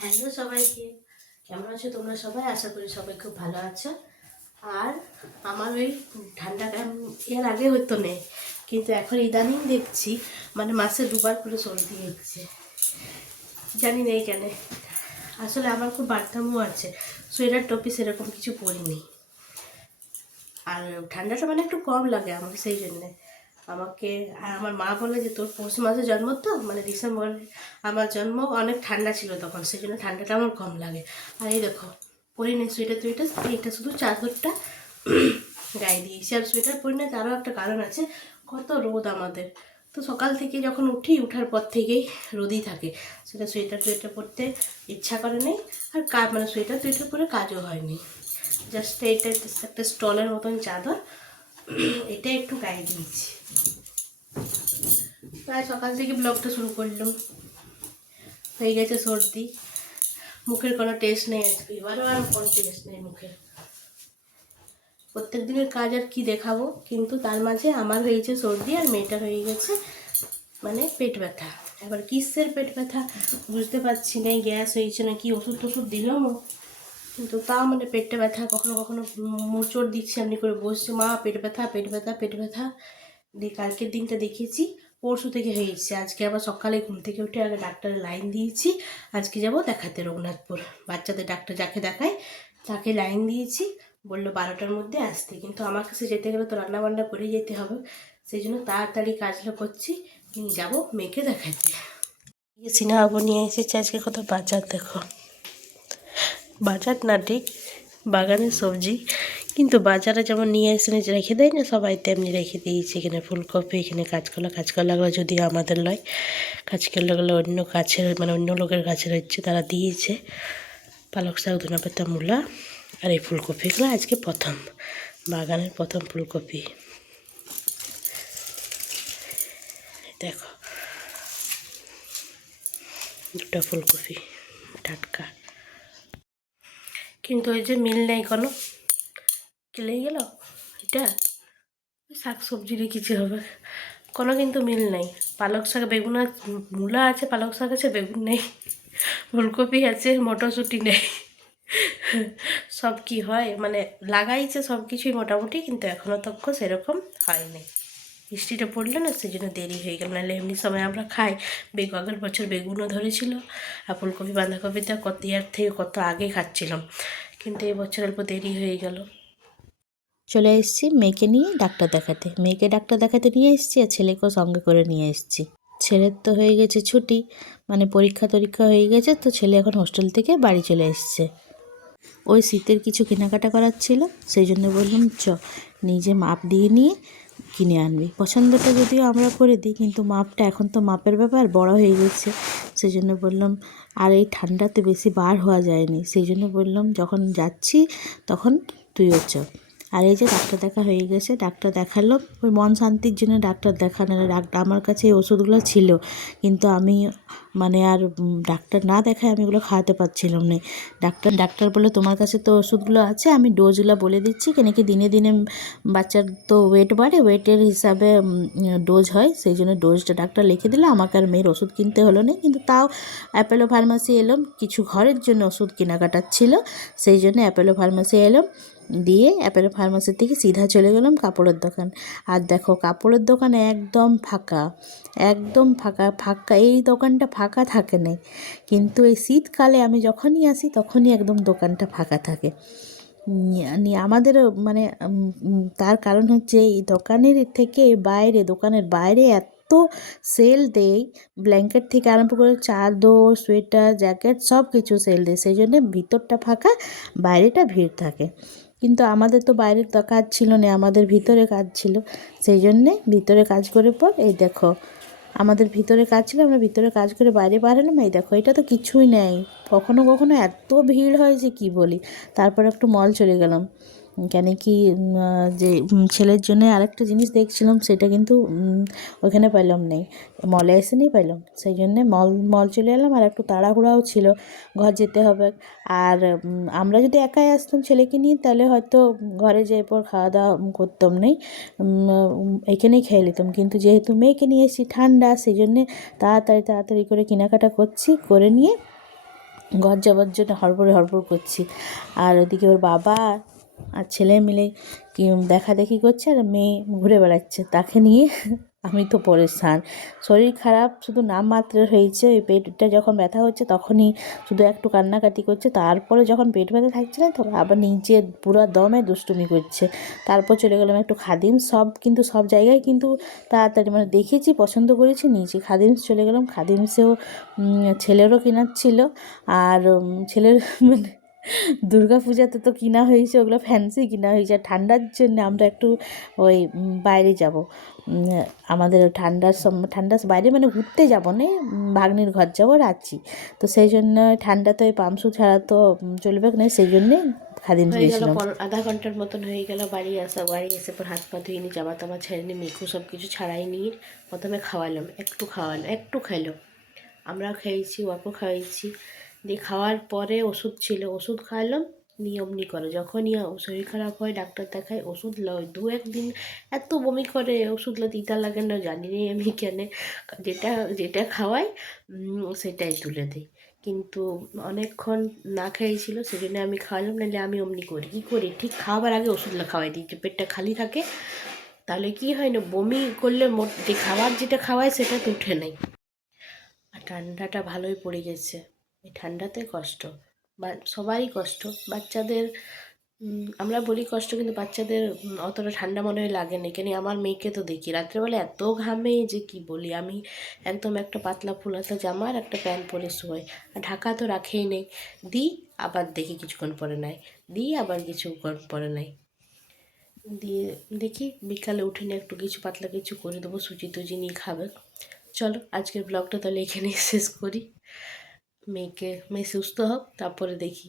Hello সবাইকে, কেমন আছো তোমরা সবাই? আশা করি সবাই খুব ভালো আছো। আর আমার ওই ঠান্ডা এর আগে হতো নেই, কিন্তু এখন ইদানিং দেখছি মানে মাসে দুবার করে সর্দি হচ্ছে। জানি না কেন। আসলে আমার খুব বার্তামও আছে, সোয়েটার টপি সেরকম কিছু পরিনি। আর ঠান্ডাটা মানে একটু কম লাগে আমার, সেই জন্যে আমাকে আমার মা বলে যে তোর পৌষ মাসে জন্ম, তো মানে ডিসেম্বরে আমার জন্ম, অনেক ঠান্ডা ছিল তখন, সেই জন্য ঠান্ডাটা আমার কম লাগে। আর এই দেখো পরি নেই সোয়েটার টুইটার, এইটা শুধু চাদরটা গায়ে দিয়েছি। আর সোয়েটার পরি না তারও একটা কারণ আছে, কত রোদ আমাদের। তো সকাল থেকে যখন উঠার পর থেকেই রোদই থাকে, সেটা সোয়েটার টুয়েটার পরতে ইচ্ছা করে নেই। আর মানে সোয়েটার টুয়েটার পরে কাজও হয়নি। জাস্ট এইটা একটা স্টলের মতন চাদর, এটা একটু গায়ে দিয়েছি। প্রায় সকাল থেকে ব্লগটা শুরু করলাম, হয়ে গেছে সর্দি, মুখের কোনো টেস্ট নেই আজকে, এবারও আর কোনো টেস্ট নেই মুখের। প্রত্যেক দিনের কাজ আর কি দেখাবো, কিন্তু তার মাঝে আমার হয়েছে সর্দি আর মেয়েটার হয়ে গেছে মানে পেট ব্যথা। এবার কিসের পেট ব্যথা বুঝতে পারছি না, গ্যাস হয়েছে না কি, ওষুধ টষুধ দিলামও, কিন্তু তাও মানে পেটটা ব্যথা, কখনো কখনো মোচড় দিচ্ছে, এমনি করে বসছে, মা পেট ব্যথা পেট ব্যথা পেট ব্যথা। দিয়ে কালকের দিনটা দেখিয়েছি, পরশু থেকে হয়েছে। আজকে আবার সকালে ঘুম থেকে উঠে আগে ডাক্তারের লাইন দিয়েছি, আজকে যাব দেখাতে রঘুনাথপুর, বাচ্চাদের ডাক্তার যাকে দেখায় তাকে লাইন দিয়েছি, বললো 12টার মধ্যে আসতে। কিন্তু আমার কাছে যেতে গেলে তো রান্নাবান্না করে যেতে হবে, সেই জন্য তাড়াতাড়ি কাজটা করছি, যাব মেয়েকে দেখাতে। সিনেমাবো নিয়ে এসেছে আজকে, কত বাজার দেখো, বাজার না ঠিক বাগানের সবজি, কিন্তু বাজারে যেমন নিয়ে এসে রেখে দেয় না সবাই, তেমনি রেখে দিয়েছে। এখানে ফুলকপি, এখানে কাঁচকলাগুলো যদিও আমাদের নয়, কাঁচকলাগুলো অন্য গাছের মানে অন্য লোকের গাছের হচ্ছে, তারা দিয়েছে। পালক শাক, ধনেপাতা, মূলা, আর এই ফুলকপিগুলো আজকে প্রথম, বাগানের প্রথম ফুলকপি। দেখো দুটো ফুলকপি টাটকা, কিন্তু ওই যে মিল নেই কোনো, কেলেই গেল এটা শাক সবজিরই কিছু হবে, কোনো কিন্তু মিল নেই। পালক শাক, বেগুন মূলা আছে, পালক শাক আছে, বেগুন নেই, ফুলকপি আছে, মটরশুঁটি নেই। সব কি হয় মানে লাগাইছে সব কিছুই মোটামুটি, কিন্তু এখনও তক্ষ সেরকম হয়নি। বৃষ্টিটা পড়লো না, সেই জন্য দেরি হয়ে গেল, নাহলে এমনি সময় আমরা খাই। আগের বছর বেগুনও ধরেছিল, আর ফুলকপি বাঁধাকপিটা কত ইয়ার থেকে কত আগে খাচ্ছিলাম, কিন্তু এবছর অল্প দেরি হয়ে গেল। চলে এসেছি মেয়েকে নিয়ে ডাক্তার দেখাতে, মেয়েকে ডাক্তার দেখাতে নিয়ে এসেছি, আর ছেলেকেও সঙ্গে করে নিয়ে এসেছি। ছেলের তো হয়ে গেছে ছুটি, মানে পরীক্ষা হয়ে গেছে, তো ছেলে এখন হোস্টেল থেকে বাড়ি চলে এসছে। ওই শীতের কিছু কেনাকাটা করার ছিল, সেই জন্য বললাম নিজে মাপ দিয়ে নিয়ে কিনে আনবি। পছন্দটা যদিও আমরা করে দিই, কিন্তু মাপটা এখন তো মাপের ব্যাপার, বড় হয়ে গেছে, সেই জন্য বললাম। আর এই ঠান্ডাতে বেশি বার হওয়া যায়নি, সেই জন্য বললাম যখন যাচ্ছি তখন তুইও চ। আর এই যে ডাক্তার দেখা হয়ে গেছে, ডাক্তার দেখালো, ওই মন শান্তির জন্য ডাক্তার দেখানো। ডাক্তার আমার কাছে এই ওষুধগুলো ছিল, কিন্তু আমি মানে আর ডাক্তার না দেখায় আমি এগুলো খাওয়াতে পারছিলাম না। ডাক্তার বলে তোমার কাছে তো ওষুধগুলো আছে, আমি ডোজগুলো বলে দিচ্ছি, কেন কি দিনে দিনে বাচ্চার তো ওয়েট বাড়ে, ওয়েটের হিসাবে ডোজ হয়, সেই জন্য ডোজটা ডাক্তার লিখে দিলে, আমাকে আর মেয়ের ওষুধ কিনতে হলো না। কিন্তু তাও অ্যাপোলো ফার্মাসি এলাম, কিছু ঘরের জন্য ওষুধ কেনাকাটার ছিল, সেই জন্য অ্যাপোলো ফার্মাসি এলাম। দিয়ে অ্যাপোলো ফার্মাসি থেকে সিধা চলে গেলাম কাপড়ের দোকান। আর দেখো কাপড়ের দোকান একদম ফাঁকা, একদম ফাঁকা ফাঁকা, এই দোকানটা ফাঁকা থাকে না, কিন্তু এই শীতকালে আমি যখনই আসি তখনই একদম দোকানটা ফাঁকা থাকে। আমাদের মানে তার কারণ হচ্ছে এই দোকানের বাইরে এত সেল দেয়, ব্ল্যাঙ্কেট থেকে আরম্ভ করে চাদর, সোয়েটার, জ্যাকেট সব কিছু সেল দেয়, সেই জন্যে ভিতরটা ফাঁকা, বাইরেটা ভিড় থাকে। কিন্তু আমাদের তো বাইরের তো কাজ ছিল না, আমাদের ভিতরে কাজ ছিল, সেই জন্যে ভিতরে কাজ করে পর এই দেখো আমাদের ভিতরে কাজ ছিল, আমরা ভিতরে কাজ করে বাইরে বার হলাম। এই দেখো এটা তো কিছুই নেই, কখনো কখনো এত ভিড় হয় যে কী বলি। তারপর একটু মল চলে গেলাম, কেন কি যে ছেলের জন্য আরেকটা জিনিস দেখছিলাম, সেটা কিন্তু ওখানে পেলাম নেই, মলে এসে নিয়ে পেলাম, সেই জন্যে মল চলে এলাম। আর একটু তাড়াহুড়াও ছিল, ঘর যেতে হবে। আর আমরা যদি একাই আসতাম ছেলেকে নিয়ে, তাহলে হয়তো ঘরে যেয়ে পর খাওয়া দাওয়া করতাম নেই, এখানেই খেয়ে নিতাম। কিন্তু যেহেতু মেয়েকে নিয়ে এসেছি, ঠান্ডা, সেই জন্যে তাড়াতাড়ি করে কেনাকাটা করছি, করে নিয়ে ঘর যাবার জন্য হড়বড় করছি। আর ওদিকে ওর বাবা আর ছেলে মিলে কি দেখাদেখি করছে, আর মেয়ে ঘুরে বেড়াচ্ছে তাকে নিয়ে। আমি তো পরেশান, শরীর খারাপ শুধু নামমাত্র হয়েছে। ওই পেটটা যখন ব্যথা হচ্ছে তখনই শুধু একটু কান্নাকাটি করছে, তারপরে যখন পেট ব্যথা থাকছে না, তখন আবার নিজে পুরো দমে দুষ্টুমি করছে। তারপর চলে গেলাম একটু খাদিমস, কিন্তু সব জায়গায় কিন্তু তাড়াতাড়ি মানে দেখেছি, পছন্দ করেছি, নিয়েছি। খাদিমস চলে গেলাম, খাদিমসেও ছেলেরও কেনার ছিল। আর ছেলের মানে দুর্গা পূজাতে তো কিনা হয়েছে, ওগুলো ফ্যান্সি কিনা হয়েছে। আর ঠান্ডার জন্য আমরা একটু ওই বাইরে যাব, আমাদের ঠান্ডার বাইরে মানে ঘুরতে যাব না, ভাগ্নির ঘর যাব রাঁচি। তো সেই জন্য ঠান্ডাতে ওই পামসু ছাড়া তো চলবে না, সেই জন্যে খাদিমস হয়ে গেল গেছিলাম। আধা ঘন্টার মতন হয়ে গেল বাড়ি আসা। বাড়ি এসে পর হাত পা ধুয়ে নিয়ে, জামা টামা ছেড়ে নিয়ে, মেঘু সব কিছু ছাড়াই নিয়ে প্রথমে খাওয়ালাম, একটু খাইলো। আমরা খেয়েছি, অল্প খাইয়েছি। দিয়ে খাওয়ার পরে ওষুধ ছিল, ওষুধ খাওয়ালাম। নিয়মনি করে যখনই শরীর খারাপ হয় ডাক্তার দেখায়, ওষুধ লয় 2-1 দিন এত বমি করে, ওষুধ লা তিতা লাগে না জানি না আমি কেন। যেটা যেটা খাওয়াই সেটাই তুলে দিই। কিন্তু অনেকক্ষণ না খেয়েছিল, সেজন্য আমি খাওয়ালাম, নাহলে আমি অমনি করি। কী করি, ঠিক খাওয়াবার আগে ওষুধটা খাওয়াই দিই, যে পেটটা খালি থাকে। তাহলে কি হয় না, বমি করলে যে খাবার যেটা খাওয়ায় সেটা তো উঠে নেয়। আর ঠান্ডাটা ভালোই পড়ে গেছে, এই ঠান্ডাতে কষ্ট, বা সবারই কষ্ট। বাচ্চাদের আমরা বলি কষ্ট, কিন্তু বাচ্চাদের অতটা ঠান্ডা মনে হয় লাগে না। কেন আমার মেয়েকে তো দেখি রাত্রেবেলা এত ঘামে যে কি বলি। আমি একদম একটা পাতলা ফুলাতা জামা আর একটা প্যান্ট পরে শোয়, আর ঢাকা তো রাখেই নেই। দিই আবার দেখি কিছুক্ষণ পরে নাই, দিই আবার কিছুক্ষণ পরে নাই, দিয়ে দেখি বিকালে উঠে নিয়ে একটু কিছু পাতলা কিছু করে দেবো, সুজি টুজি নিয়ে খাবে। চলো আজকের ব্লগটা তাহলে এখানেই শেষ করি। মেয়ে সুস্থ হোক, তারপরে দেখি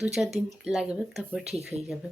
2-4 দিন লাগবে, তারপরে ঠিক হয়ে যাবে।